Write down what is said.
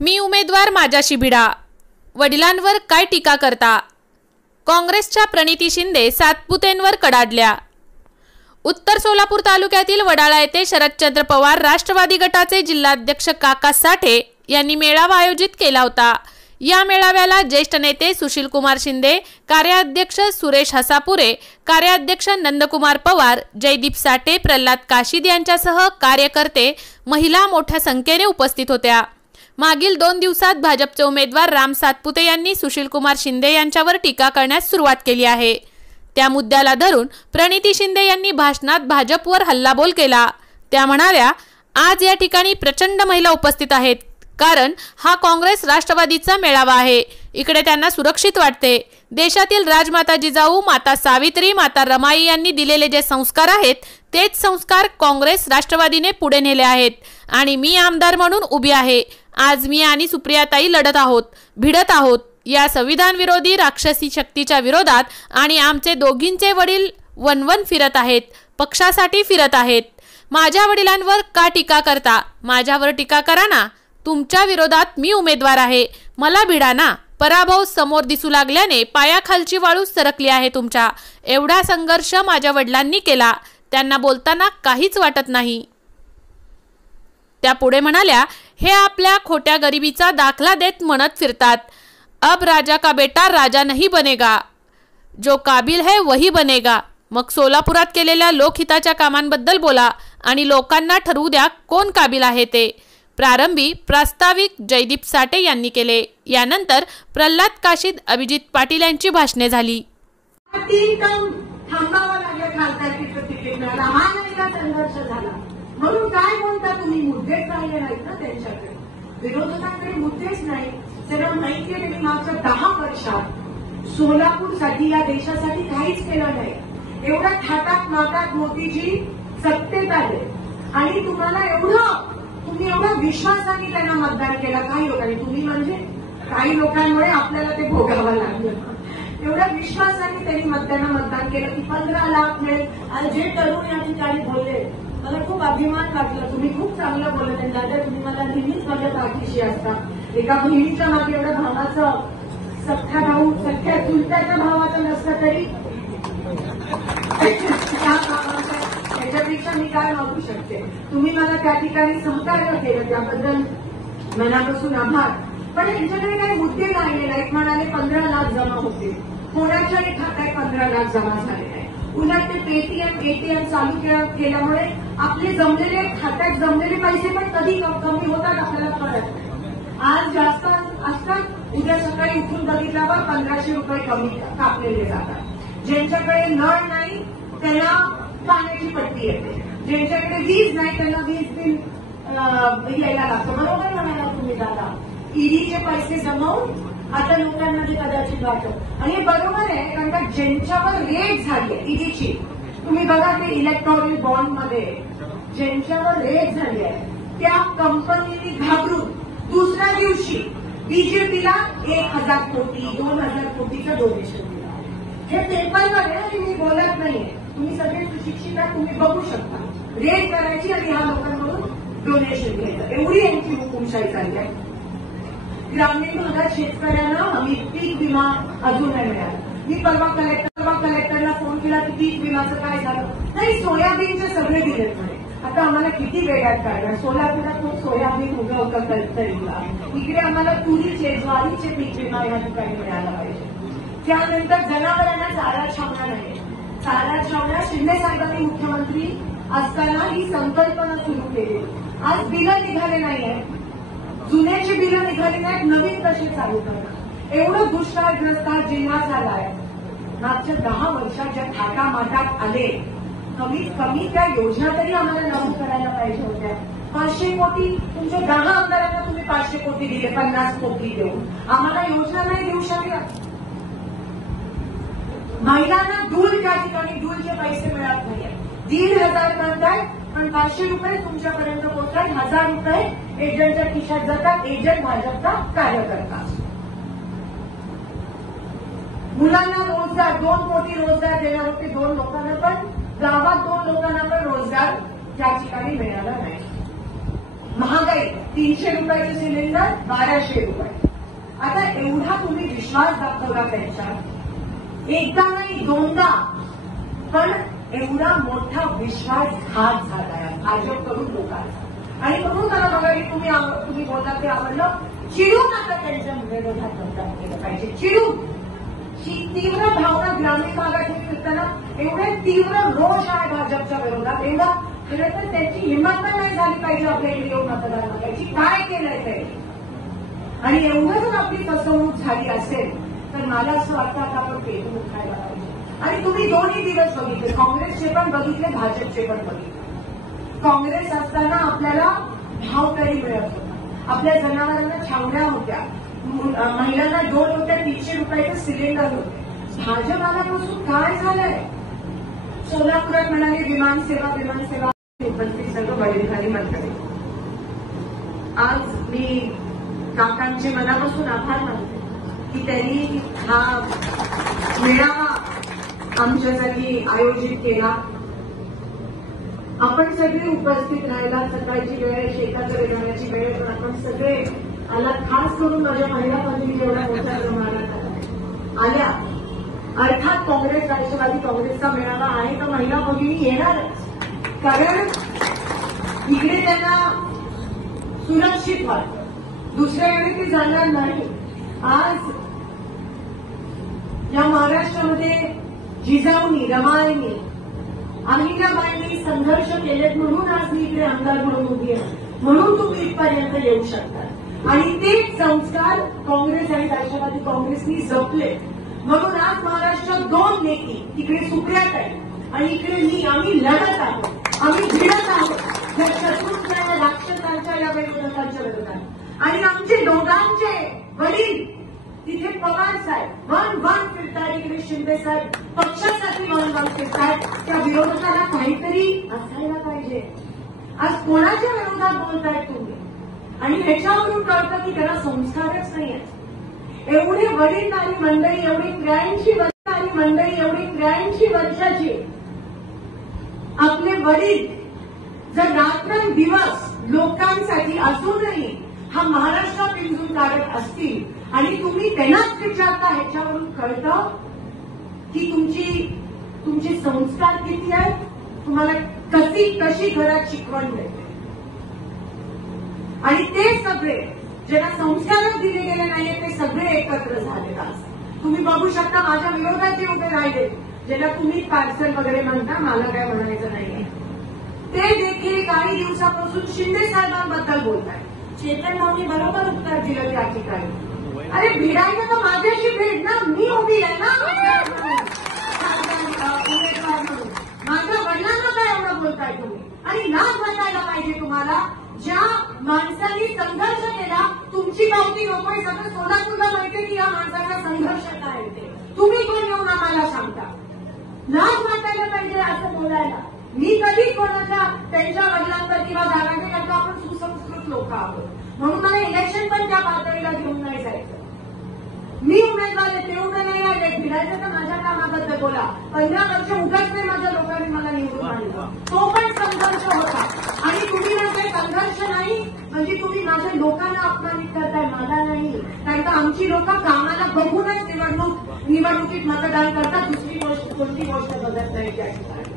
मी उमेदवार माझ्याशी भिडा, वडिलांवर काय टीका करता? काँग्रेसच्या प्रणिती शिंदे सातपुतेंवर कडाडल्या. उत्तर सोलापूर तालुक्यातील वडाळा येथे शरदचंद्र पवार राष्ट्रवादी गटाचे जिल्हाध्यक्ष काका साठे यांनी मेळावा आयोजित केला होता. या मेळाव्याला ज्येष्ठ नेते सुशीलकुमार शिंदे, कार्याध्यक्ष सुरेश हसापुरे, कार्याध्यक्ष नंदकुमार पवार, जयदीप साठे, प्रल्हाद काशीद यांच्यासह कार्यकर्ते, महिला मोठ्या संख्येने उपस्थित होत्या. मागील 2 दिवसात भाजपचे उमेदवार राम सातपुते यांनी सुशीलकुमार शिंदे यांच्यावर टीका करण्यास सुरुवात केली आहे. त्या मुद्द्याला धरून प्रणिती शिंदे यांनी भाषणात भाजपवर हल्लाबोल केला. त्या म्हणाल्या, आज या ठिकाणी प्रचंड महिला उपस्थित आहेत, कारण हा काँग्रेस राष्ट्रवादीचा मेळावा आहे. इकडे त्यांना सुरक्षित वाटते. देशातील राजमाता जिजाऊ, माता सावित्री, माता रमाई यांनी दिलेले जे संस्कार आहेत तेच संस्कार काँग्रेस राष्ट्रवादीने पुढे नेले आहेत आणि मी आमदार म्हणून उभी आहे. आज मी आणि सुप्रियाताई लढत आहोत, भिडत आहोत या संविधान विरोधी राक्षसी शक्तीच्या विरोधात आणि आमचे दोघींचे वडील वनवन फिरत आहेत, पक्षासाठी फिरत आहेत. माझ्या वडिलांवर का टीका करता? माझ्यावर टीका करा ना. तुमच्या विरोधात मी उमेदवार आहे, मला भिडा ना. पराभव समोर दिसू लागल्याने पायाखालची वाळू सरकली आहे तुमच्या. एवढा संघर्ष माझ्या वडिलांनी केला, त्यांना बोलताना काहीच वाटत नाही. त्या पुढे म्हणाल्या, हे आपल्या खोट्या गरिबीचा दाखला देत म्हणत फिरतात, अब राजा का बेटा राजा नहीं बनेगा, जो काबिल है वही बनेगा. मग सोलापुरात केलेल्या लोकहिताच्या कामांबद्दल बोला आणि लोकांना ठरवू द्या कोण काबिल आहे ते. प्रारंभी प्रास्ताविक जयदीप साठे यांनी केले. यानंतर प्रल्हाद काशीद, अभिजित पाटील यांची भाषणे झाली. म्हणून काय बोलता तुम्ही? मुद्देच राहिले नाहीत ना त्यांच्याकडे, विरोधकांकडे मुद्देच नाही. त्यांना माहिती आहे की मागच्या 10 वर्षात सोलापूरसाठी, या देशासाठी काहीच केलं नाही. एवढ्या थाटात माटात मोदीजी सत्तेत आले आणि तुम्ही एवढा विश्वासाने त्यांना मतदान केलं. काही लोकांनी, तुम्ही म्हणजे काही लोकांमुळे आपल्याला ते भोगावं लागलं. एवढ्या विश्वासाने त्यांनी मतदान केलं की 15 लाख मिळेल. आणि जे तरुण या ठिकाणी बोलले, मला खूप अभिमान वाटला. तुम्ही खूप चांगलं बोलत आहे दादा, तुम्ही मला नेहमीच माझ्या पाठीशी असता. एका बहिणीच्या मागे एवढ्या भावाचं, सख्या भाऊ, सख्या चुलत्याच्या भावाचं नसतं तरी त्याच्यापेक्षा मी काय मागू शकते. तुम्ही मला त्या ठिकाणी सहकार्य केलं, त्याबद्दल मनापासून आभार. पण यांच्याकडे काही मुद्दे राहिले नाहीत. म्हणाले 15 लाख जमा होते, कोणाच्याही खात्यात 15 लाख जमा झाले नाही. उलट ते पेटीएम, एटीएम चालू केल्यामुळे आपले जमलेले, खात्यात जमलेले पैसे पण कधी कमी होतात आपल्याला कळत नाही. आज जास्त असतात, उद्या सकाळी उठून बघितल्यावर 1500 रुपये कमी कापलेले जातात. ज्यांच्याकडे नळ नाही त्यांना पाण्याची पट्टी येते, ज्यांच्याकडे वीज नाही त्यांना वीज बिल यायला लागतं. बरोबर म्हणाला तुम्ही दादा. ईडीचे पैसे जमवून आता लोकांना ते कदाचित वाटत. आणि हे बरोबर आहे, कारण का ज्यांच्यावर रेट झाली आहे ईडीची, तुम्ही बघा ते इलेक्ट्रॉनिक बॉन्डमध्ये ज्यांच्यावर रेट झाली आहे त्या कंपनीने घाबरून दुसऱ्या दिवशी बीजेपीला 1000 कोटी 2000 कोटीचं डोनेशन दिलं. हे पेपरवर आहे आणि मी बोलत नाहीये, तुम्ही सगळे सुशिक्षित आहात, तुम्ही बघू शकता. रेट करायची आणि ह्या लोकांकडून डोनेशन घ्यायचं, एवढी यांची हुकुमशाही चालली आहे. ग्रामीण भागात शेतकऱ्यांना हमी पीक विमा अजून नाही मिळाला. मी परवा कलेक्टरला फोन केला की पीक विमाचं काय झालं. नाही, सोयाबीनचे सगळे दिलेत म्हणे. आता आम्हाला किती वेळात काढणार? सोलापुरात खूप सोयाबीन उभं होतं कलेक्टरला. इकडे आम्हाला तुरीचे, ज्वारीचे पीक विमा या ठिकाणी मिळाला पाहिजे. त्यानंतर जनावरांना चारा छावण्या नाही. चारा छावण्या शिंदे साहेबांनी मुख्यमंत्री असताना ही संकल्पना सुरू केली. आज बिलं निघाले नाहीये, जुन्याची बिलं निघाली नाहीत, नवीन कशी चालू करणार? एवढं दुष्काळग्रस्त हा जिल्हा झाला आहे. मागच्या 10 वर्षात ज्या थाटामाटात आले, कमीत कमी त्या योजना तरी आम्हाला लागू करायला पाहिजे होत्या. 500 कोटी तुमच्या 10 आमदारांना तुम्ही 500 कोटी दिले, 50 कोटी देऊन आम्हाला योजना नाही देऊ शकल्या. महिलांना दूध, त्या ठिकाणी दूधचे पैसे मिळत नाहीये. 1500 करतायत पण 500 रुपये तुमच्यापर्यंत पोहोचतात, 1000 रुपये एजंटच्या खिशात जातात. एजंट भाजपचा कार्यकर्ता. मुलांना रोजगार, 2 कोटी रोजगार देणार होते 2 लोकांना, पण गावात 2 लोकांना पण रोजगार त्या ठिकाणी मिळाला नाही. महागाई 300 रुपयाचं सिलेंडर 1200 रुपये. आता एवढा तुम्ही विश्वास दाखवला त्यांच्यावर, एकदा नाही दोनदा, पण एवढा मोठा विश्वासघात झालाय भाजपकडून लोकांचा. आणि म्हणून मला बघा की तुम्ही बोलता ते आवडलं. चिडून आता त्यांच्या विरोधात मतदान केलं पाहिजे, चिडून. ही तीव्र भावना ग्रामीण भागात फिरताना एवढे तीव्र रोष आहे भाजपच्या विरोधात, एवढा खरं तर त्यांची हिंमत पण नाही झाली पाहिजे आपल्या इकडे येऊन मतदान मागायची. काय केलंय ते? आणि एवढं जर आपली फसवणूक झाली असेल तर मला असं वाटतं आता आपण पेटून उठायला पाहिजे. आणि तुम्ही दोन्ही दिवस बघितले, काँग्रेसचे पण बघितले, भाजपचे पण बघितले. काँग्रेस असताना आपल्याला भाव तरी मिळत होता, आपल्या जनावरांना छावण्या होत्या, महिलांना डोल होत्या, 300 रुपयाचं सिलेंडर होते. भाजप आल्यापासून काय झालंय? सोलापुरात म्हणाले विमानसेवा मंत्री सर्व वडीलधारी मंत्री. आज मी काकांचे मनापासून आभार मानते की त्यांनी हा मेळावा आमच्यासाठी आयोजित केला. आपण सगळे उपस्थित राहिला. सकाळची वेळ, शेताकडे जाण्याची वेळ, पण आपण सगळे आला. खास करून माझ्या महिला भगिनी एवढ्या मोठ्या प्रमाणात आल्या. अर्थात काँग्रेस, राष्ट्रवादी काँग्रेसचा मेळावा आहे तर महिला भगिनी येणारच, कारण इकडे त्यांना सुरक्षित वाटतं, दुसऱ्याकडे ते जाणार नाही. आज या महाराष्ट्रामध्ये जिजाऊंनी, रमाईंनी, अहिल्याबाईंनी संघर्ष केलेत म्हणून आज मी इकडे आमदार म्हणून उभी आहे, म्हणून तुम्ही इथपर्यंत येऊ शकता. आणि तेच संस्कार काँग्रेस आणि राष्ट्रवादी काँग्रेसनी जपले, म्हणून आज महाराष्ट्रात दोन नेती, तिकडे सुप्रियाताई आणि इकडे मी, आम्ही लढत आहोत, आम्ही भिडत आहोत या शत्रूंच्या, राक्षसांच्या, या विरोधकांच्या विरोधात. आणि आमचे दोघांचे वडील तिथे पवार साहेब वन फिरतात, इकडे शिंदे साहेब पक्षासाठी वन फिरतात. त्या विरोधकाला काहीतरी असायला पाहिजे. आज कोणाच्या विरोधात बोलतायत तुम्ही? आणि ह्याच्यावरून कळतं की त्याला संस्कारच नाही आहेत. एवढी वडीलधारी मंडळी, एवढी 83 वर्षाची आपले वडील जर रात्रंदिवस लोकांसाठी असूनही हा महाराष्ट्र पिंजून काढत असतील आणि तुम्ही त्यांनाच विचारता, ह्याच्यावरून कळतं की तुमचे संस्कार किती आहेत, तुम्हाला कशी घरात शिकवण मिळते. आणि ते सगळे ज्यांना संस्कारच दिले गेले नाहीये ते सगळे एकत्र झालेले असतात. तुम्ही बघू शकता माझ्या विरोधात जे उभे राहिले, ज्याला तुम्ही पार्सल वगैरे म्हणता, मला काय म्हणायचं नाहीये, ते देखील काही दिवसापासून शिंदे साहेबांबद्दल बोलताय. चेतन भाऊनी बरोबर उत्तर दिलं त्या ठिकाणी. अरे भिडायचं तर माझ्याशी भेट ना, मी उभी आहे ना उमेदवार म्हणून. माझ्या वडिलांना काय एवढं बोलताय तुम्ही? आणि लाज वाटायला पाहिजे तुम्हाला. ज्या माणसांनी संघर्ष केला, तुमची पावती नकोय, सगळं सोलापूरला माहिती की या माणसाचा संघर्ष काय ते. तुम्ही कोण येऊन आम्हाला सांगता? लाज वाटायला पाहिजे असं बोलायला. मी कधी कोणाच्या त्यांच्या वडिलांवर किंवा दादाने करता, आपण सुसंस्कृत लोक आहोत, म्हणून मला इलेक्शन पण त्या पातळीला घेऊन नाही जायचं. मी उमेदवार आहे, ते उभे नाही राहिले. भिडायचं तर माझ्या कामाबद्दल बोला. 15 वर्ष उगाच नाही माझ्या लोकांनी मला निवडून आणलं, तो पण संघर्ष होता. आणि तुम्ही म्हणताय संघर्ष नाही म्हणजे तुम्ही माझ्या लोकांना अपमानित करताय, मला नाही. कारण का आमची लोक कामाला बघूनच निवडणुकीत मतदान करतात, दुसरी कोणती गोष्ट बघत नाही त्या ठिकाणी.